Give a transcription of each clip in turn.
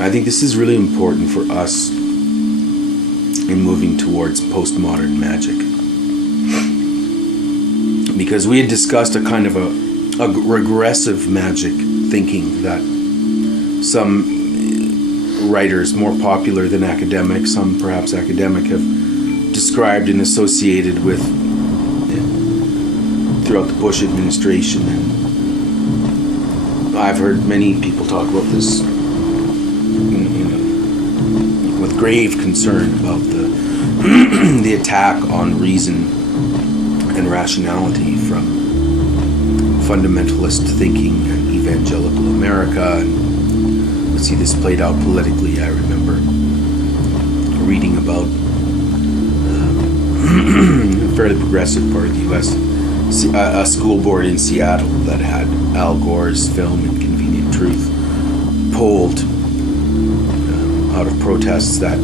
I think this is really important for us in moving towards postmodern magic, because we had discussed a kind of a regressive magic thinking that some writers more popular than academic, some perhaps academic, have described and associated with throughout the Bush administration. And I've heard many people talk about this with grave concern about the attack on reason and rationality from fundamentalist thinking and evangelical America. And we see this played out politically. I remember reading about a fairly progressive part of the U.S., a school board in Seattle that had Al Gore's film Inconvenient Truth polled out of protests that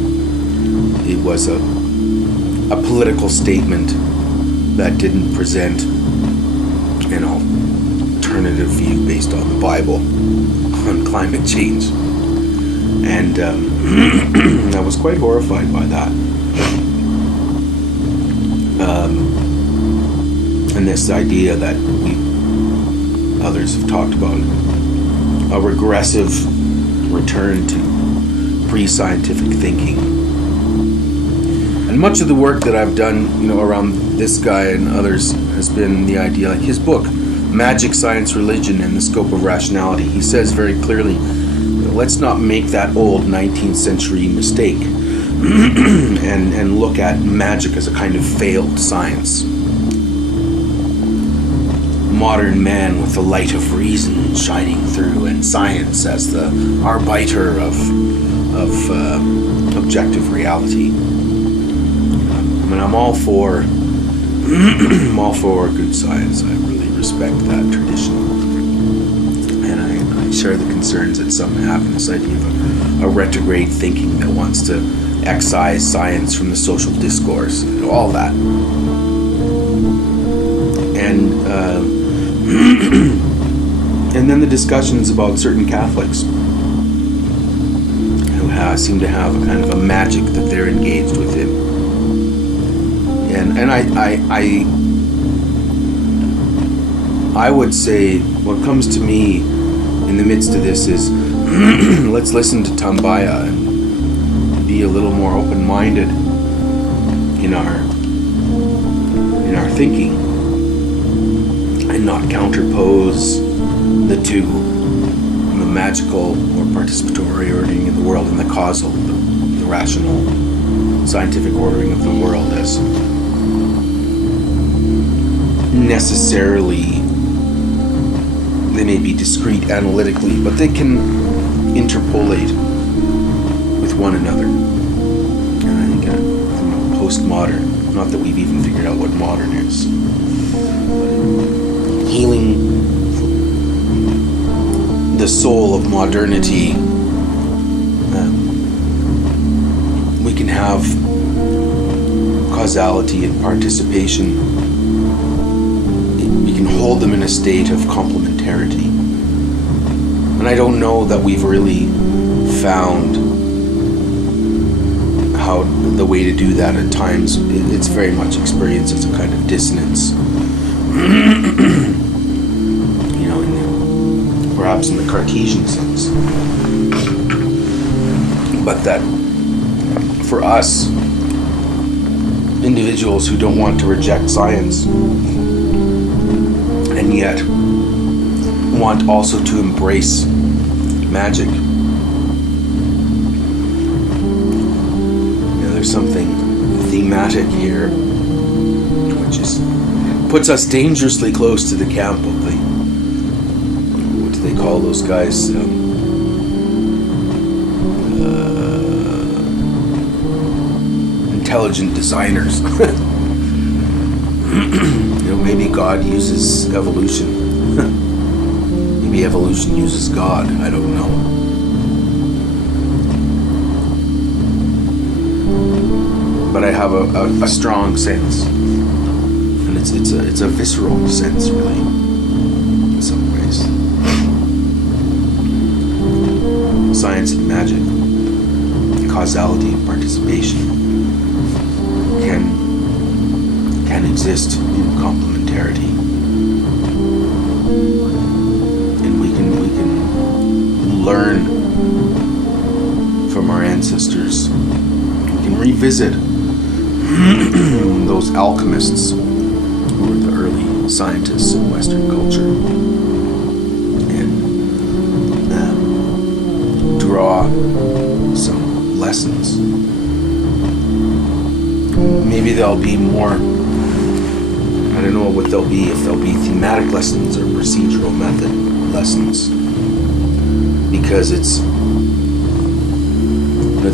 it was a political statement that didn't present an alternative view based on the Bible on climate change. And I was quite horrified by that. And this idea that others have talked about, a regressive return to pre-scientific thinking. And much of the work that I've done, around this guy and others has been the idea, like his book, Magic, Science, Religion, and the Scope of Rationality. He says very clearly, let's not make that old 19th century mistake and look at magic as a kind of failed science. Modern man with the light of reason shining through, and science as the arbiter of objective reality. I'm all for good science. I really respect that tradition, and I share the concerns that some have in this idea of a retrograde thinking that wants to excise science from the social discourse, all that. And and then the discussions about certain Catholics who seem to have a kind of a magic that they're engaged with in. And I would say what comes to me in the midst of this is let's listen to Tambaya and be a little more open-minded in our thinking, and not counterpose the two, the magical or participatory ordering of the world and the causal, the rational, scientific ordering of the world as necessarily, they may be discrete analytically, but they can interpolate with one another. And I think from a postmodern, not that we've even figured out what modern is, healing the soul of modernity, we can have causality and participation. We can hold them in a state of complementarity. And I don't know that we've really found how the way to do that. At times it's very much experienced as a kind of dissonance. Perhaps in the Cartesian sense. But that for us, individuals who don't want to reject science and yet want also to embrace magic, there's something thematic here which puts us dangerously close to the camp of the, what do they call those guys, intelligent designers. Maybe God uses evolution. Maybe evolution uses God. I don't know. But I have a strong sense, and it's a visceral sense, really, in some ways. science and magic, causality and participation can exist in complementarity, and we can learn from our ancestors. We can revisit those alchemists who were the early scientists of Western culture and draw some lessons. Maybe there'll be more, I don't know what they'll be, if there'll be thematic lessons or procedural method lessons, because it's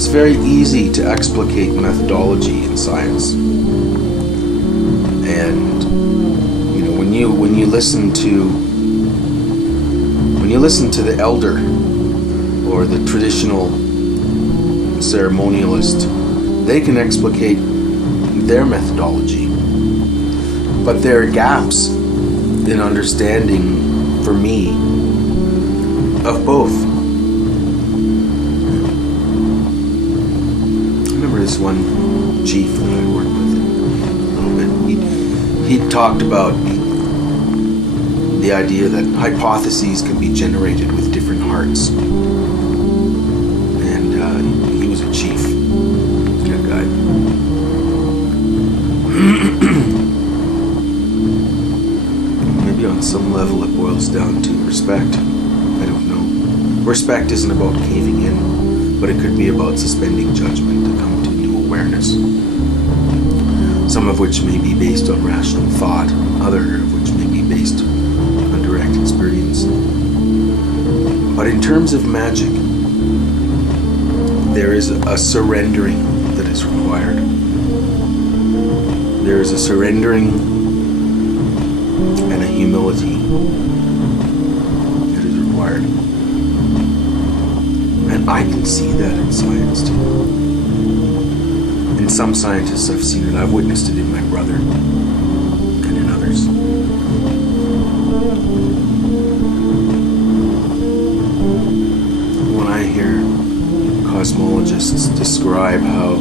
very easy to explicate methodology in science. And you know, when you listen to the elder or the traditional ceremonialist, they can explicate their methodology, but there are gaps in understanding for me of both. I remember this one chief that I worked with a little bit. He talked about the idea that hypotheses can be generated with different hearts, and he was a chief, good guy. Maybe on some level it boils down to respect. I don't know. Respect isn't about caving in, but it could be about suspending judgment to come to new awareness. Some of which may be based on rational thought, other of which may be based on direct experience. But in terms of magic, there is a surrendering that is required. There is a surrendering and a humility that is required. And I can see that in science too. In some scientists I've seen it, I've witnessed it in my brother and in others. When I hear cosmologists describe how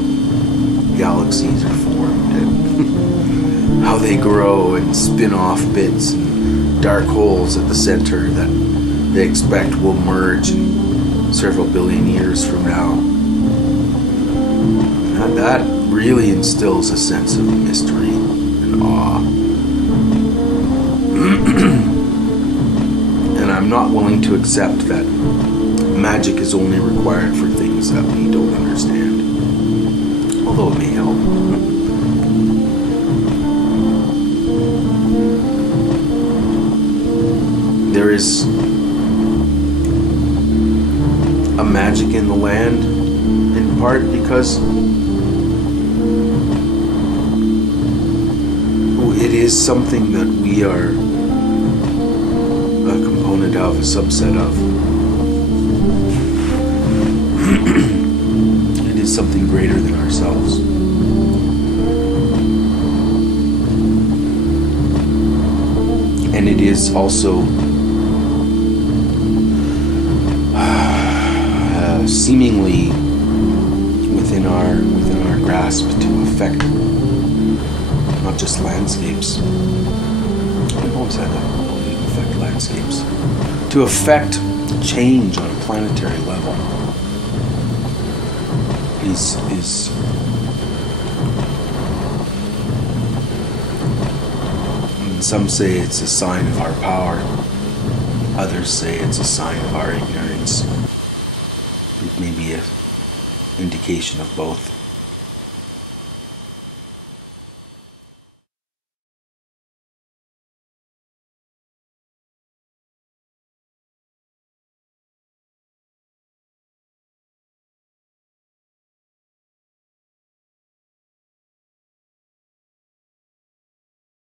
galaxies are formed and how they grow and spin off bits and dark holes at the center that they expect will merge in several billion years from now, that really instills a sense of mystery and awe. And I'm not willing to accept that magic is only required for things that we don't understand, although it may help. There is a magic in the land, in part because it is something that we are a component of, a subset of. It is something greater than ourselves. And it is also seemingly within our grasp to affect not just landscapes. We've always had that ability to affect landscapes, to affect change on a planetary level. Is some say it's a sign of our power, others say it's a sign of our ignorance. It may be an indication of both.